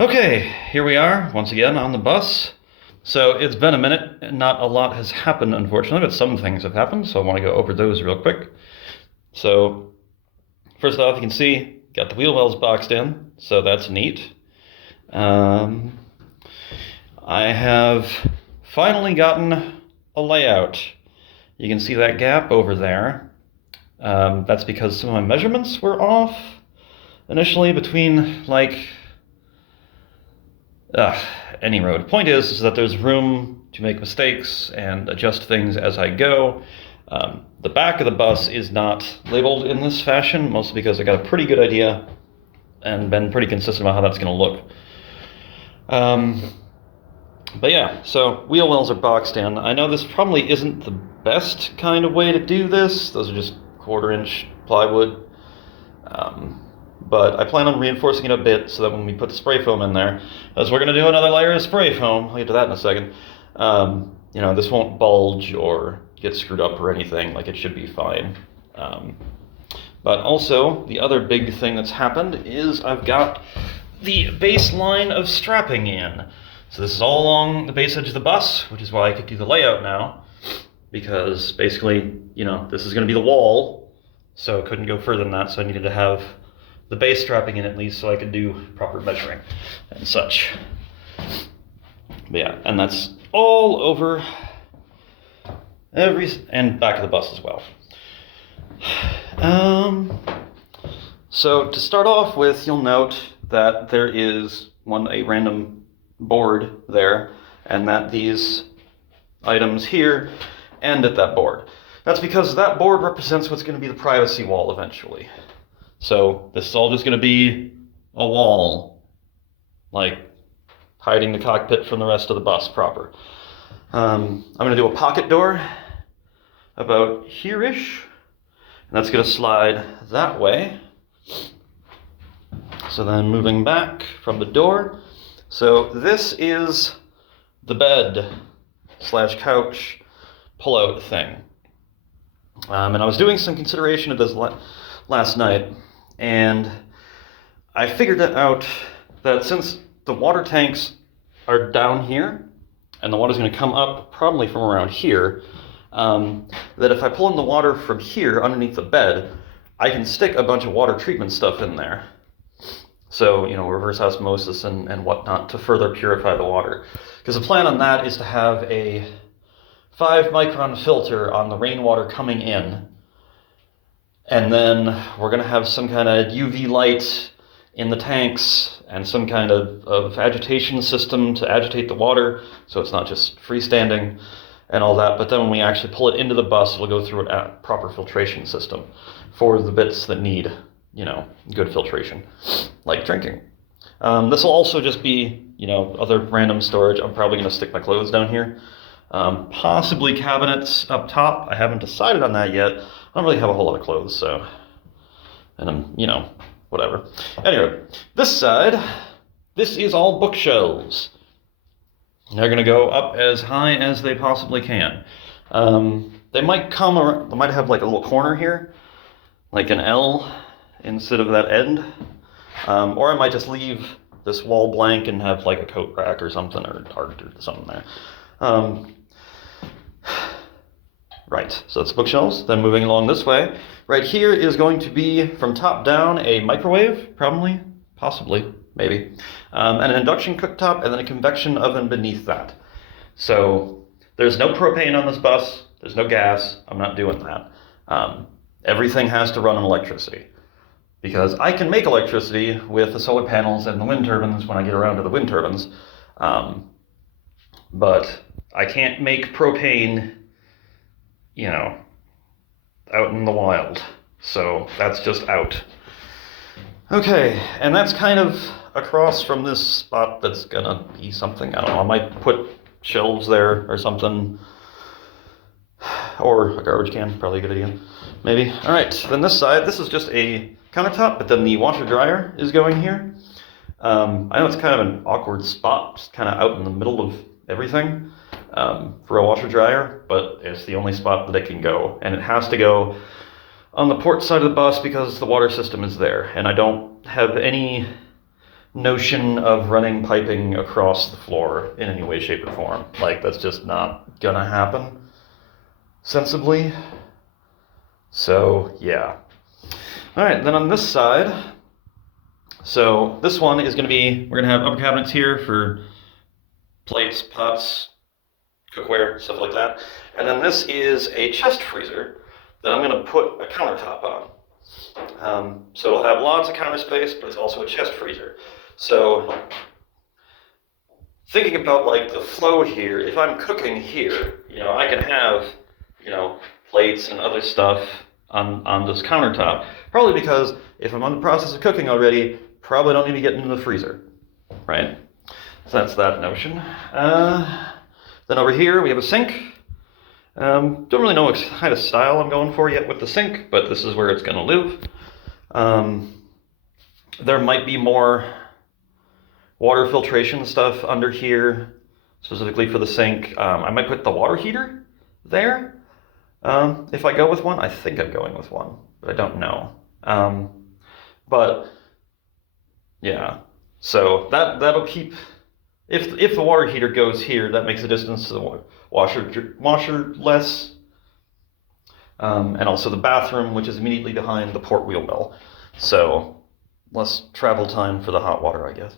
Okay, here we are once again on the bus. So it's been a minute, and not a lot has happened, unfortunately, but some things have happened, so I want to go over those real quick. So, first off, you can see, got the wheel wells boxed in, so that's neat. I have finally gotten a layout. You can see that gap over there. That's because some of my measurements were off initially between, any road. Point is that there's room to make mistakes and adjust things as I go. The back of the bus is not labeled in this fashion, mostly because I got a pretty good idea and been pretty consistent about how that's going to look. But yeah, so wheel wells are boxed in. I know this probably isn't the best kind of way to do this. Those are just 1/4-inch plywood. But I plan on reinforcing it a bit so that when we put the spray foam in there, as we're going to do another layer of spray foam, I'll get to that in a second, this won't bulge or get screwed up or anything. Like, it should be fine. But also, the other big thing that's happened is I've got the baseline of strapping in. So this is all along the base edge of the bus, which is why I could do the layout now, because basically, this is going to be the wall, so I couldn't go further than that, so I needed to have the base strapping in at least so I could do proper measuring and such. But yeah, and that's all over and back of the bus as well. So to start off with, you'll note that there is a random board there, and that these items here end at that board. That's because that board represents what's going to be the privacy wall eventually. So this is all just going to be a wall, like hiding the cockpit from the rest of the bus proper. I'm going to do a pocket door about here-ish, and that's going to slide that way. So then moving back from the door, so this is the bed / couch pull-out thing. And I was doing some consideration of this last night, and I figured out that since the water tanks are down here, and the water's going to come up probably from around here, that if I pull in the water from here underneath the bed, I can stick a bunch of water treatment stuff in there. So, reverse osmosis and whatnot to further purify the water. Because the plan on that is to have a 5-micron filter on the rainwater coming in. And then we're going to have some kind of UV light in the tanks and some kind of agitation system to agitate the water so it's not just freestanding and all that. But then when we actually pull it into the bus, it'll go through a proper filtration system for the bits that need, good filtration, like drinking. This will also just be, other random storage. I'm probably going to stick my clothes down here. Possibly cabinets up top. I haven't decided on that yet. I don't really have a whole lot of clothes, so, and I'm, whatever. Anyway, this side, this is all bookshelves. They're going to go up as high as they possibly can. They might they might have like a little corner here, like an L instead of that end. Or I might just leave this wall blank and have like a coat rack or something, or art or something there. Right, so that's bookshelves. Then moving along this way, right here is going to be, from top down, a microwave, probably, possibly, maybe, and an induction cooktop, and then a convection oven beneath that. So there's no propane on this bus, there's no gas, I'm not doing that. Everything has to run on electricity, because I can make electricity with the solar panels and the wind turbines when I get around to the wind turbines, but I can't make propane, out in the wild. So that's just out. Okay, and that's kind of across from this spot that's gonna be something, I don't know, I might put shelves there or something. Or a garbage can, probably a good idea. Maybe. Alright, then this side, this is just a countertop, but then the washer dryer is going here. I know it's kind of an awkward spot, just kind of out in the middle of everything. For a washer dryer, but it's the only spot that it can go, and it has to go on the port side of the bus because the water system is there, and I don't have any notion of running piping across the floor in any way, shape, or form. Like, that's just not gonna happen sensibly. So, yeah. All right, then on this side, so this one is gonna be, we're gonna have upper cabinets here for plates, pots, cookware, stuff like that. And then this is a chest freezer that I'm gonna put a countertop on. So it'll have lots of counter space, but it's also a chest freezer. So thinking about like the flow here, if I'm cooking here, I can have, plates and other stuff on this countertop. Probably because if I'm on the process of cooking already, probably don't need to get into the freezer, right? So that's that notion. Then over here we have a sink. Don't really know what kind of style I'm going for yet with the sink, but this is where it's gonna live. There might be more water filtration stuff under here, specifically for the sink. I might put the water heater there. If I go with one, I think I'm going with one, but I don't know. But yeah, so that'll keep, if the water heater goes here, that makes the distance to the washer less. And also the bathroom, which is immediately behind the port wheel well. So less travel time for the hot water, I guess.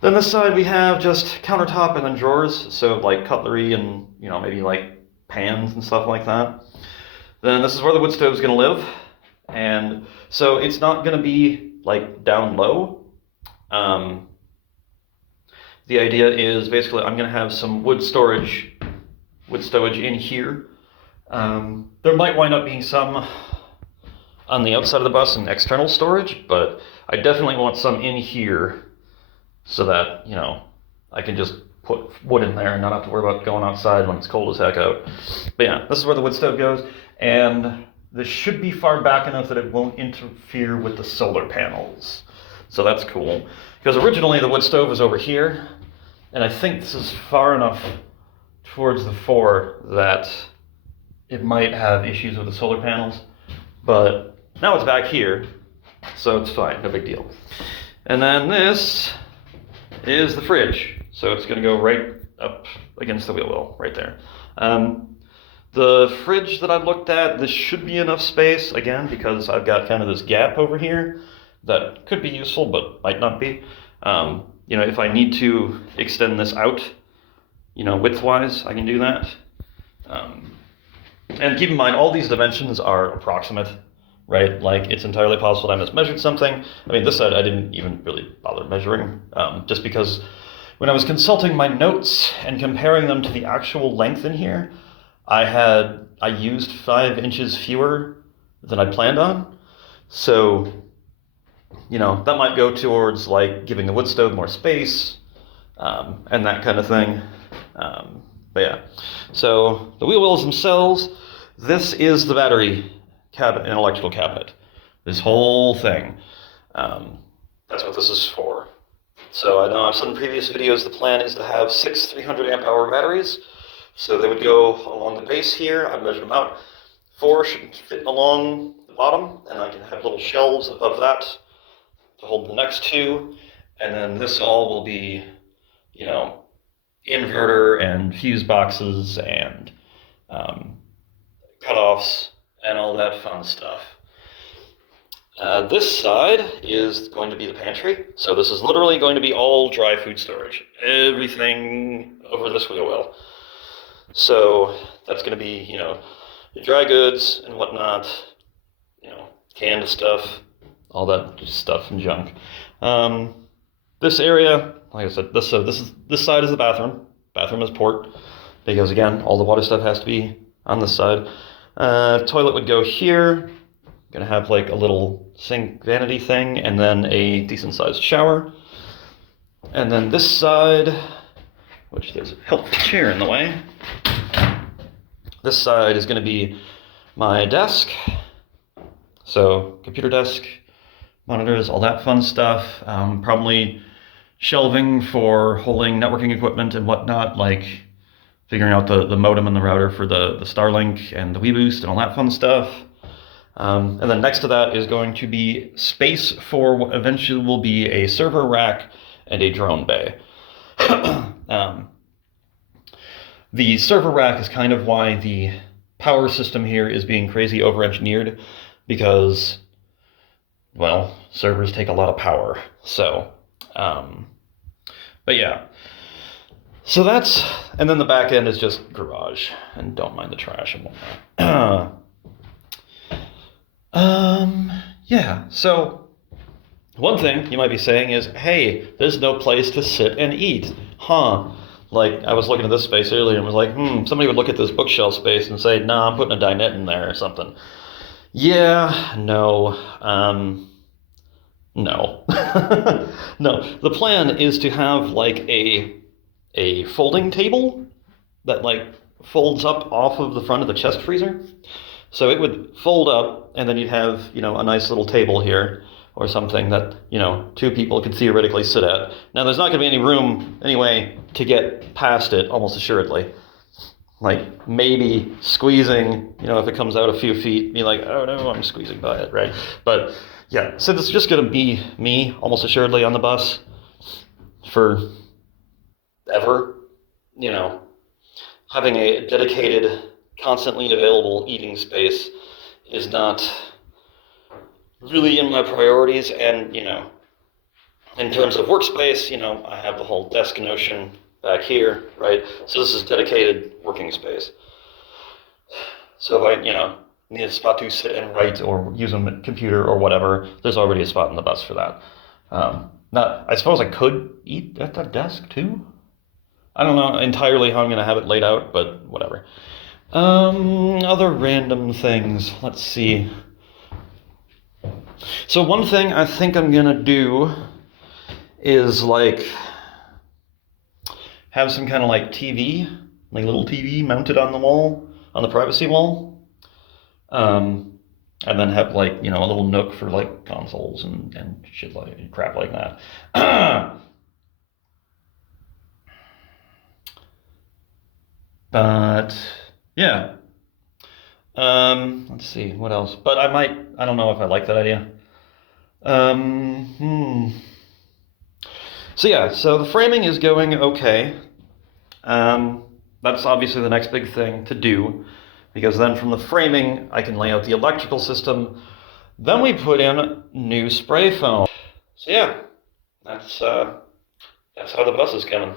Then this side we have just countertop and then drawers, so like cutlery and maybe like pans and stuff like that. Then this is where the wood stove is going to live, and so it's not going to be like down low. The idea is basically I'm going to have some wood stowage in here. There might wind up being some on the outside of the bus and external storage, but I definitely want some in here so that, I can just put wood in there and not have to worry about going outside when it's cold as heck out. But yeah, this is where the wood stove goes, and this should be far back enough that it won't interfere with the solar panels. So that's cool, because originally the wood stove was over here, and I think this is far enough towards the fore that it might have issues with the solar panels, but now it's back here, so it's fine, no big deal. And then this is the fridge, so it's going to go right up against the wheel well, right there. The fridge that I looked at, this should be enough space, again, because I've got kind of this gap over here that could be useful, but might not be. If I need to extend this out, width-wise, I can do that. And keep in mind, all these dimensions are approximate, right? Like, it's entirely possible I mismeasured something. I mean, this side I didn't even really bother measuring, just because when I was consulting my notes and comparing them to the actual length in here, I used 5 inches fewer than I planned on. So, that might go towards like giving the wood stove more space, and that kind of thing. But yeah, so the wheel wells themselves, this is the battery cabinet and electrical cabinet. This whole thing, that's what this is for. So I know I've said in previous videos the plan is to have 6 300 amp hour batteries. So they would go along the base here. I measured them out. 4 should fit along the bottom, and I can have little shelves above that to hold the next 2. And then this all will be, inverter and fuse boxes and cutoffs and all that fun stuff. This side is going to be the pantry. So this is literally going to be all dry food storage. Everything over this wheel well. So that's going to be, your dry goods and whatnot, canned stuff, all that stuff and junk. This area, like I said, this side is the bathroom. Bathroom is port, because again, all the water stuff has to be on this side. Toilet would go here. Gonna have like a little sink vanity thing, and then a decent sized shower. And then this side, which there's a helpful chair in the way. This side is going to be my desk. So computer desk, monitors, all that fun stuff. Probably shelving for holding networking equipment and whatnot, like figuring out the modem and the router for the Starlink and the WeBoost and all that fun stuff. And then next to that is going to be space for what eventually will be a server rack and a drone bay. The server rack is kind of why the power system here is being crazy over-engineered, because, well, servers take a lot of power. So, but yeah. So that's, and then the back end is just garage, and don't mind the trash and whatnot. Yeah, so one thing you might be saying is, hey, there's no place to sit and eat. Huh. Like, I was looking at this space earlier and was like, somebody would look at this bookshelf space and say, nah, I'm putting a dinette in there or something. Yeah, no, no. No, the plan is to have, like, a folding table that, like, folds up off of the front of the chest freezer. So it would fold up, and then you'd have, a nice little table here, or something that, two people could theoretically sit at. Now, there's not going to be any room, anyway, to get past it, almost assuredly. Like, maybe squeezing, if it comes out a few feet, be like, oh no, I'm squeezing by it, right? But, yeah, so it's just going to be me, almost assuredly, on the bus for ever. Having a dedicated, constantly available eating space is not really in my priorities, and in terms of workspace, I have the whole desk notion back here, right? So this is dedicated working space. So if I need a spot to sit and write or use a computer or whatever, there's already a spot in the bus for that. Now, I suppose I could eat at the desk too. I don't know entirely how I'm going to have it laid out, but whatever. Other random things. Let's see. So one thing I think I'm going to do is, like, have some kind of, like, TV, like a little TV mounted on the wall, on the privacy wall. And then have, like, a little nook for, like, consoles and shit, like crap like that. But yeah. Let's see, what else? But I don't know if I like that idea. So yeah, so the framing is going okay. That's obviously the next big thing to do, because then from the framing, I can lay out the electrical system. Then we put in new spray foam. So yeah, that's how the bus is coming.